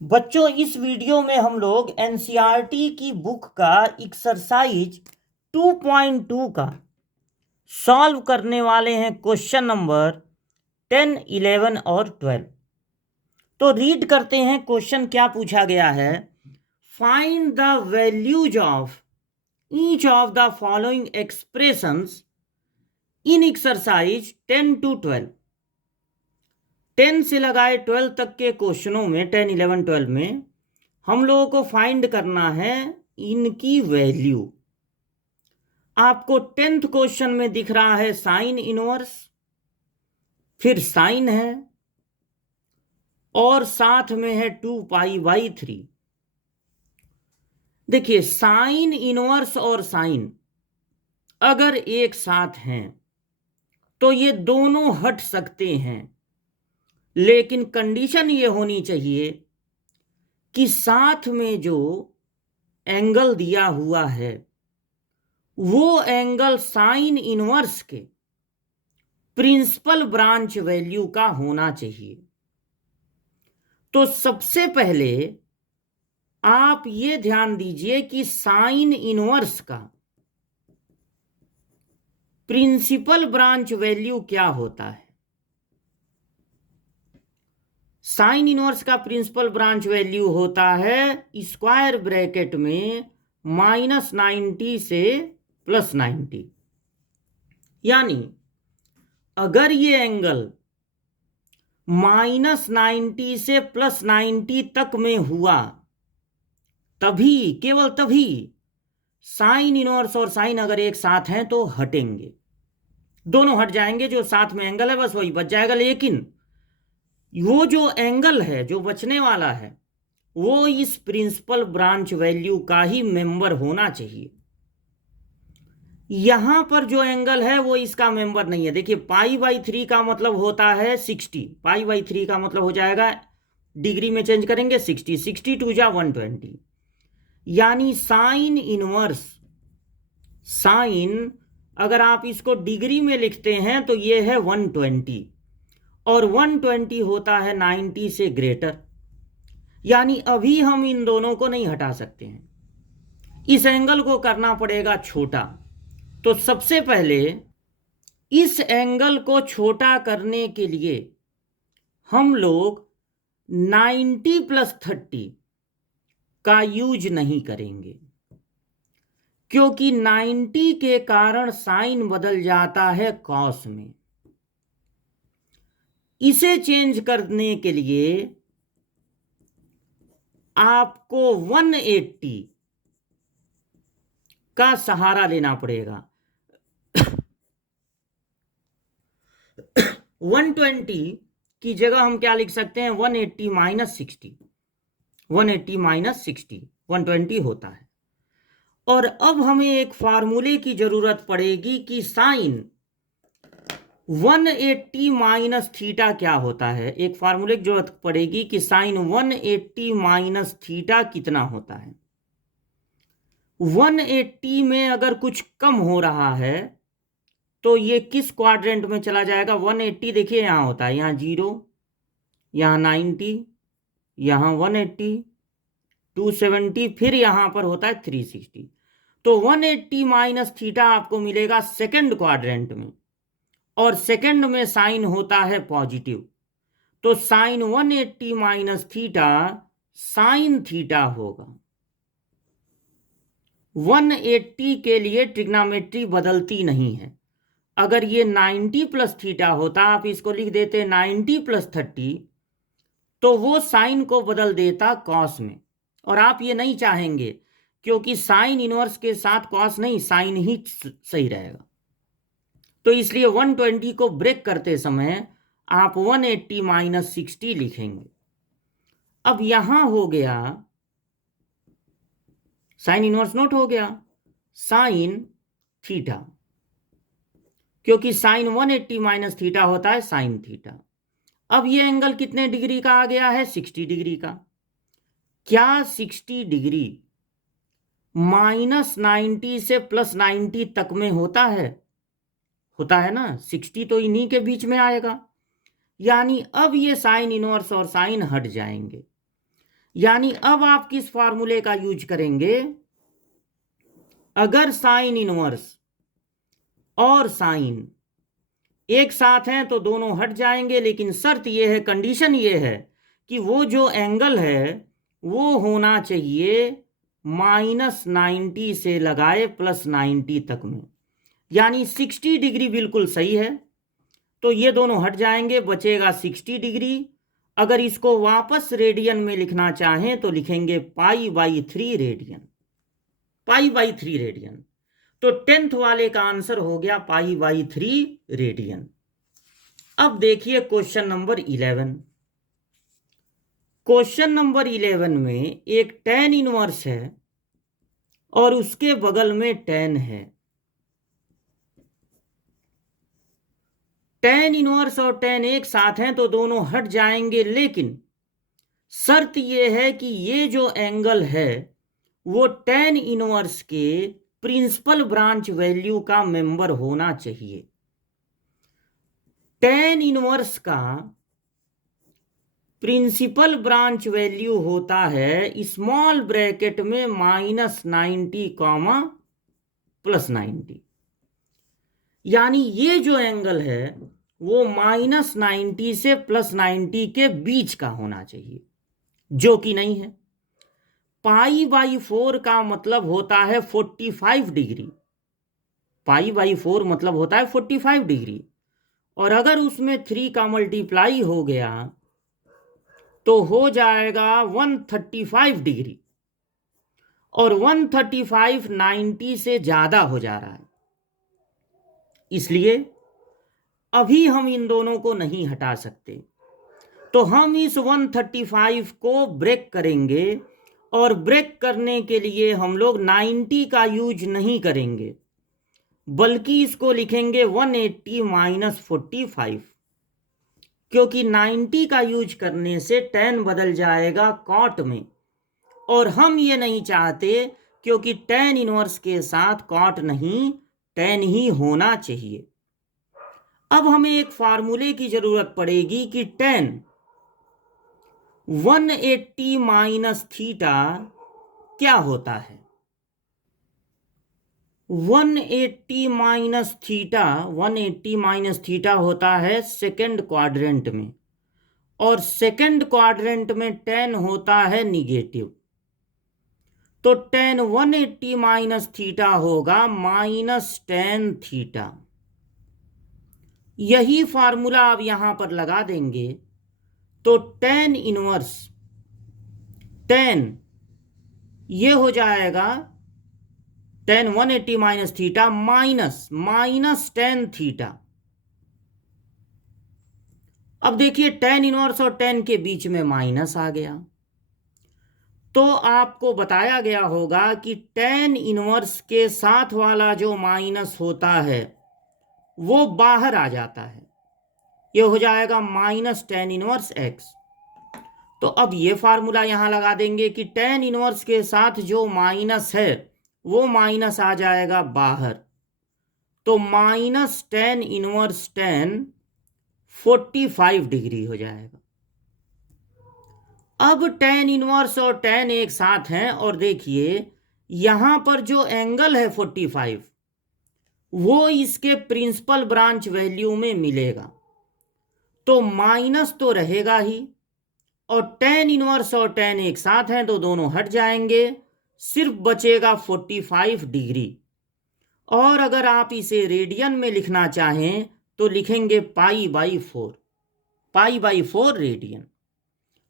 बच्चों, इस वीडियो में हम लोग एनसीईआरटी की बुक का एक्सरसाइज 2.2 का सॉल्व करने वाले हैं। क्वेश्चन नंबर 10, 11 और 12। तो रीड करते हैं। क्वेश्चन क्या पूछा गया है? Find the values of each of the following expressions in exercise 10 to 12। 10 से लगाए 12 तक के क्वेश्चनों में 10, 11, 12 में हम लोगों को फाइंड करना है इनकी वैल्यू। आपको 10th क्वेश्चन में दिख रहा है साइन इनवर्स, फिर साइन है और साथ में है 2π/3। देखिए, साइन इनवर्स और साइन अगर एक साथ हैं तो ये दोनों हट सकते हैं, लेकिन कंडीशन ये होनी चाहिए कि साथ में जो एंगल दिया हुआ है वो एंगल साइन इनवर्स के प्रिंसिपल ब्रांच वैल्यू का होना चाहिए। तो सबसे पहले आप ये ध्यान दीजिए कि साइन इनवर्स का प्रिंसिपल ब्रांच वैल्यू क्या होता है। साइन इनवर्स का प्रिंसिपल ब्रांच वैल्यू होता है स्क्वायर ब्रैकेट में -90 से +90। यानी अगर ये एंगल -90 से +90 तक में हुआ तभी, केवल तभी साइन इनवर्स और साइन अगर एक साथ हैं तो हटेंगे, दोनों हट जाएंगे। जो साथ में एंगल है बस वही बच जाएगा। लेकिन वो जो एंगल है जो बचने वाला है वो इस प्रिंसिपल ब्रांच वैल्यू का ही मेंबर होना चाहिए। यहां पर जो एंगल है वो इसका मेंबर नहीं है। देखिए, π/3 का मतलब होता है 60। π/3 का मतलब हो जाएगा, डिग्री में चेंज करेंगे 60, 62 जा 120। यानी साइन इनवर्स, साइन अगर आप इसको डिग्री में लिखते हैं तो ये है 120 और 120 होता है 90 से ग्रेटर। यानी अभी हम इन दोनों को नहीं हटा सकते हैं, इस एंगल को करना पड़ेगा छोटा। तो सबसे पहले इस एंगल को छोटा करने के लिए हम लोग 90 + 30 का यूज नहीं करेंगे, क्योंकि 90 के कारण साइन बदल जाता है कॉस में। इसे चेंज करने के लिए आपको 180 का सहारा लेना पड़ेगा। 120 की जगह हम क्या लिख सकते हैं? 180 - 60। 180 - 60 120 होता है। और अब हमें एक फार्मूले की जरूरत पड़ेगी कि साइन 180 - थीटा क्या होता है। एक फार्मूले की जरूरत पड़ेगी कि साइन 180 - थीटा कितना होता है। 180 में अगर कुछ कम हो रहा है तो ये किस क्वाड्रेंट में चला जाएगा? 180 देखिए यहां होता है, यहां 0, यहां 90, यहां 180, 270, फिर यहां पर होता है 360। तो 180 - थीटा आपको मिलेगा सेकंड क्वाड्रेंट में, और सेकंड में साइन होता है पॉजिटिव। तो साइन 180 - थीटा साइन थीटा होगा। 180 के लिए ट्रिग्नोमेट्री बदलती नहीं है। अगर ये 90 + थीटा होता, आप इसको लिख देते 90 + 30, तो वो साइन को बदल देता कॉस में। और आप ये नहीं चाहेंगे, क्योंकि साइन इनवर्स के साथ कॉस नहीं, साइन ही सही रहेगा। तो इसलिए 120 को ब्रेक करते समय आप 180 - 60 लिखेंगे। अब यहां हो गया साइन इनवर्स नोट हो गया, साइन थीटा, क्योंकि साइन 180 - थीटा होता है साइन थीटा। अब ये एंगल कितने डिग्री का आ गया है? 60 डिग्री का। क्या 60 डिग्री -90 से +90 तक में होता है? होता है ना। 60 तो इन्हीं के बीच में आएगा। यानी अब ये साइन इनवर्स और साइन हट जाएंगे। यानी अब आप किस फार्मूले का यूज करेंगे? अगर साइन इनवर्स और साइन एक साथ हैं तो दोनों हट जाएंगे, लेकिन शर्त यह है, कंडीशन ये है कि वो जो एंगल है वो होना चाहिए -90 से लगाए +90 तक में, यानी 60 डिग्री बिल्कुल सही है। तो ये दोनों हट जाएंगे, बचेगा 60 डिग्री। अगर इसको वापस रेडियन में लिखना चाहें तो लिखेंगे π/3 रेडियन, π/3 रेडियन। तो 10th वाले का आंसर हो गया π/3 रेडियन। अब देखिए क्वेश्चन नंबर 11। क्वेश्चन नंबर 11 में एक tan इनवर्स है और उसके बगल में tan है। tan इनवर्स और tan एक साथ हैं तो दोनों हट जाएंगे, लेकिन शर्त यह है कि ये जो एंगल है वो tan इनवर्स के प्रिंसिपल ब्रांच वैल्यू का मेंबर होना चाहिए। tan इनवर्स का प्रिंसिपल ब्रांच वैल्यू होता है स्मॉल ब्रैकेट में -90 +90, यानी ये जो एंगल है वो -90 से +90 के बीच का होना चाहिए, जो कि नहीं है। π/4 का मतलब होता है 45 डिग्री, π/4 मतलब होता है 45 डिग्री, और अगर उसमें 3 का मल्टीप्लाई हो गया तो हो जाएगा 135 डिग्री, और 135 90 से ज्यादा हो जा रहा है, इसलिए अभी हम इन दोनों को नहीं हटा सकते। तो हम इस 135 को ब्रेक करेंगे, और ब्रेक करने के लिए हम लोग 90 का यूज नहीं करेंगे, बल्कि इसको लिखेंगे 180 - 45, क्योंकि 90 का यूज करने से tan बदल जाएगा cot में, और हम ये नहीं चाहते, क्योंकि tan इनवर्स के साथ cot नहीं tan ही होना चाहिए। अब हमें एक फार्मूले की जरूरत पड़ेगी कि tan 180 - थीटा क्या होता है। 180 - थीटा होता है सेकंड क्वाड्रेंट में, और सेकंड क्वाड्रेंट में tan होता है निगेटिव। तो tan 180 - थीटा होगा -tan थीटा। यही फार्मूला आप यहां पर लगा देंगे तो tan इनवर्स tan ये हो जाएगा tan 180 - theta minus tan theta. अब देखिए tan इनवर्स और tan के बीच में माइनस आ गया, तो आपको बताया गया होगा कि tan इनवर्स के साथ वाला जो माइनस होता है वो बाहर आ जाता है, ये हो जाएगा -tan इनवर्स x। तो अब ये फार्मूला यहां लगा देंगे कि tan इनवर्स के साथ जो माइनस है वो माइनस आ जाएगा बाहर, तो -tan इनवर्स tan 45 डिग्री हो जाएगा। अब tan इनवर्स और tan एक साथ हैं, और देखिए यहां पर जो एंगल है 45 वो इसके प्रिंसिपल ब्रांच वैल्यू में मिलेगा, तो माइनस तो रहेगा ही, और tan इनवर्स और tan एक साथ हैं तो दोनों हट जाएंगे, सिर्फ बचेगा 45 डिग्री। और अगर आप इसे रेडियन में लिखना चाहें तो लिखेंगे π/4, π/4 रेडियन।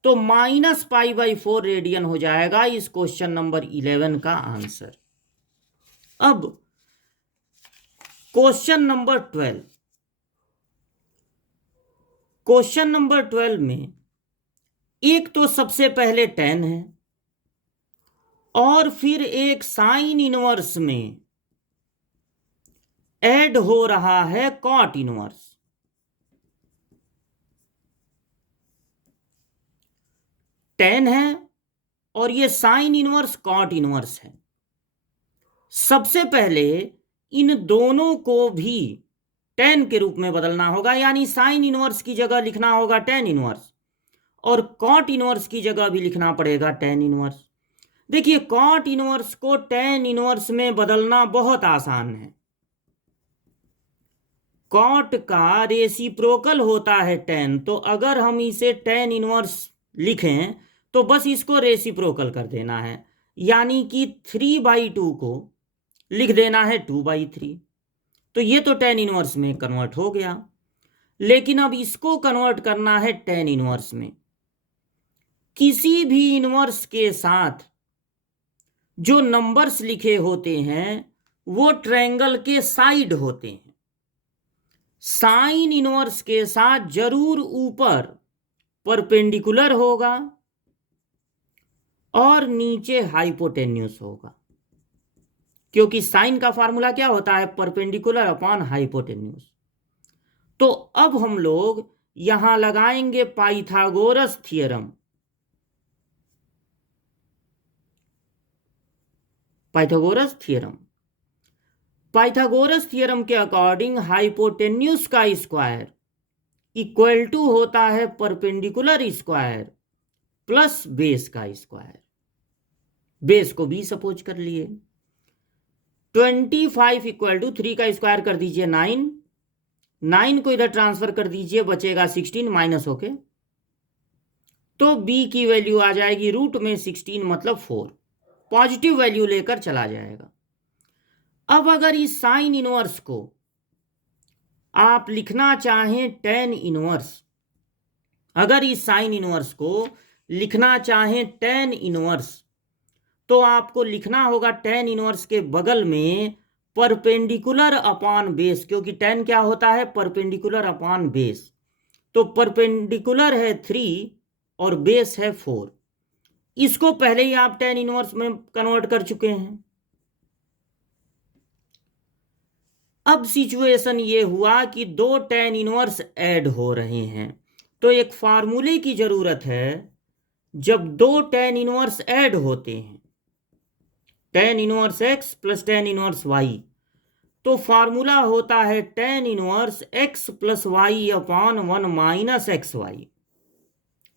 तो -π/4 रेडियन हो जाएगा इस क्वेश्चन नंबर 11 का आंसर। अब क्वेश्चन नंबर 12। क्वेश्चन नंबर 12 में एक तो सबसे पहले tan है, और फिर एक साइन इनवर्स में ऐड हो रहा है cot इनवर्स। tan है और ये साइन इनवर्स cot इनवर्स है। सबसे पहले इन दोनों को भी tan के रूप में बदलना होगा, यानी साइन इनवर्स की जगह लिखना होगा tan इनवर्स, और कॉट इनवर्स की जगह भी लिखना पड़ेगा tan इनवर्स। देखिए कॉट इनवर्स को tan इनवर्स में बदलना बहुत आसान है। कॉट का रेसिप्रोकल होता है tan, तो अगर हम इसे tan इनवर्स लिखें तो बस इसको रेसिप्रोकल कर देना है, यानी कि 3/2 को लिख देना है 2/3। तो ये तो tan इनवर्स में कन्वर्ट हो गया, लेकिन अब इसको कन्वर्ट करना है tan इनवर्स में। किसी भी इनवर्स के साथ जो नंबर्स लिखे होते हैं वो ट्रायंगल के साइड होते हैं। साइन इनवर्स के साथ जरूर ऊपर परपेंडिकुलर होगा और नीचे हाइपोटेन्यूस होगा, क्योंकि साइन का फार्मूला क्या होता है? Perpendicular upon hypotenuse. तो अब हम लोग यहां लगाएंगे Pythagoras theorem. Pythagoras theorem Pythagoras theorem के अकॉर्डिंग हाइपोटेन्यूस का स्क्वायर इक्वल टू होता है परपेंडिकुलर स्क्वायर प्लस बेस का स्क्वायर। बेस को भी सपोज कर लिए। 25 इक्वल टू 3 का स्क्वायर कर दीजिए 9, 9 को इधर ट्रांसफर कर दीजिए, बचेगा 16 माइनस होके, तो b की वैल्यू आ जाएगी रूट में 16 मतलब 4, पॉजिटिव वैल्यू लेकर चला जाएगा। अब अगर इस साइन इनवर्स को आप लिखना चाहें tan इनवर्स, अगर इस साइन इनवर्स को लिखना चाहें tan इनवर्स, तो आपको लिखना होगा tan इनवर्स के बगल में परपेंडिकुलर अपॉन बेस, क्योंकि tan क्या होता है? Perpendicular upon base. तो परपेंडिकुलर है 3 और बेस है 4। इसको पहले ही आप tan इनवर्स में कन्वर्ट कर चुके हैं। अब सिचुएशन ये हुआ कि दो tan इनवर्स ऐड हो रहे हैं, तो एक फार्मूले की जरूरत है। जब दो tan इनवर्स ऐड होते हैं, tan inverse x plus tan inverse y, तो फार्मूला होता है tan inverse x plus y upon 1 minus x y.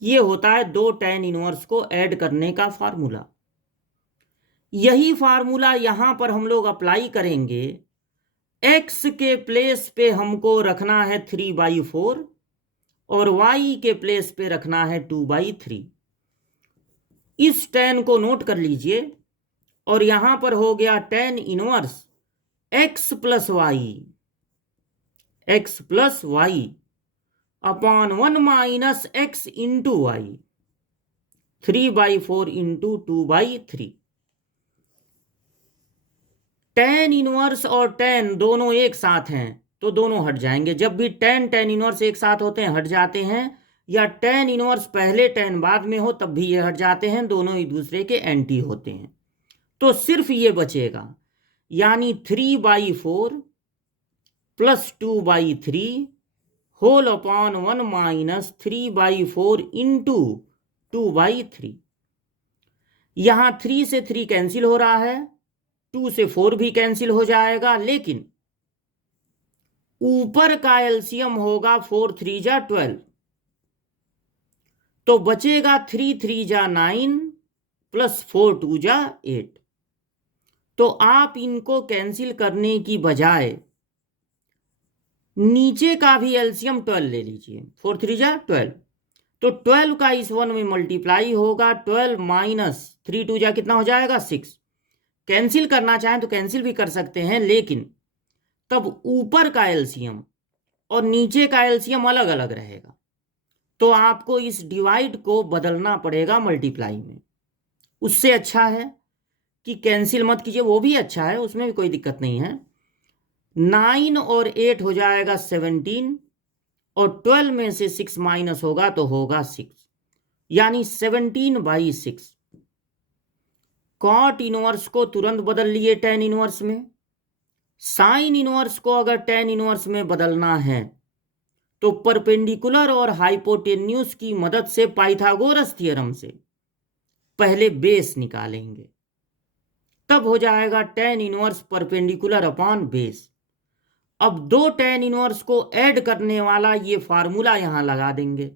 ये होता है दो tan इनवर्स को ऐड करने का फार्मूला। यही फार्मूला यहां पर हम लोग अप्लाई करेंगे। x के प्लेस पे हमको रखना है 3/4 और y के प्लेस पे रखना है 2/3। इस tan को नोट कर लीजिए और यहां पर हो गया tan inverse x plus y upon 1 minus x into y, 3/4 into 2/3। tan inverse और tan दोनों एक साथ हैं तो दोनों हट जाएंगे। जब भी tan इनवर्स एक साथ होते हैं हट जाते हैं, या tan इनवर्स पहले tan बाद में हो तब भी ये हट जाते हैं, दोनों एक दूसरे के एंटी होते हैं। तो सिर्फ ये बचेगा, यानी 3/4 plus 2/3 whole upon 1 minus 3/4 into 2/3। यहां 3 से 3 कैंसिल हो रहा है, 2 से 4 भी कैंसिल हो जाएगा, लेकिन ऊपर का एलसीएम होगा 4 3 जा 12, तो बचेगा 3 3 जा 9 प्लस 4 2 जा 8। तो आप इनको कैंसिल करने की बजाय नीचे का भी एलसीएम 12 ले लीजिए, 4 3 जा 12, तो 12 का इस 1 में मल्टीप्लाई होगा, 12 माइनस 3 2 जा कितना हो जाएगा 6। कैंसिल करना चाहें तो कैंसिल भी कर सकते हैं, लेकिन तब ऊपर का एलसीएम और नीचे का एलसीएम अलग अलग रहेगा, तो आपको इस डिवाइड को बदलना पड़ेगा मल्टीप्लाई में। उससे अच्छा है कि कैंसिल मत कीजिए, वो भी अच्छा है, उसमें भी कोई दिक्कत नहीं है। 9 और 8 हो जाएगा 17 और 12 में से 6 माइनस होगा तो होगा 6, यानी 17/6। कॉट इनवर्स को तुरंत बदल लिए tan इनवर्स में। साइन इनवर्स को अगर tan इनवर्स में बदलना है तो परपेंडिकुलर और हाइपोटेन्यूस की मदद से पाइथागोरस थ्योरम से पहले बेस निकालेंगे, तब हो जाएगा tan inverse perpendicular upon base. अब दो tan इनवर्स को ऐड करने वाला ये फार्मूला यहां लगा देंगे।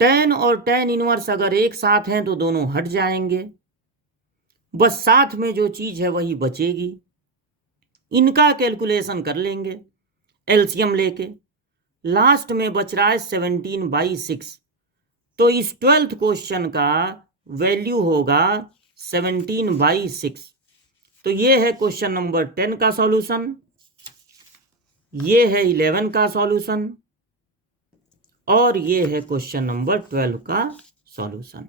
tan और tan इनवर्स अगर एक साथ हैं तो दोनों हट जाएंगे, बस साथ में जो चीज है वही बचेगी। इनका कैलकुलेशन कर लेंगे एलसीएम लेके। लास्ट में बच रहा है 17/6, तो इस 12th क्वेश्चन का वैल्यू होगा 17/6। तो ये है क्वेश्चन नंबर 10 का सॉल्यूशन, ये है 11 का सॉल्यूशन, और ये है क्वेश्चन नंबर 12 का सॉल्यूशन।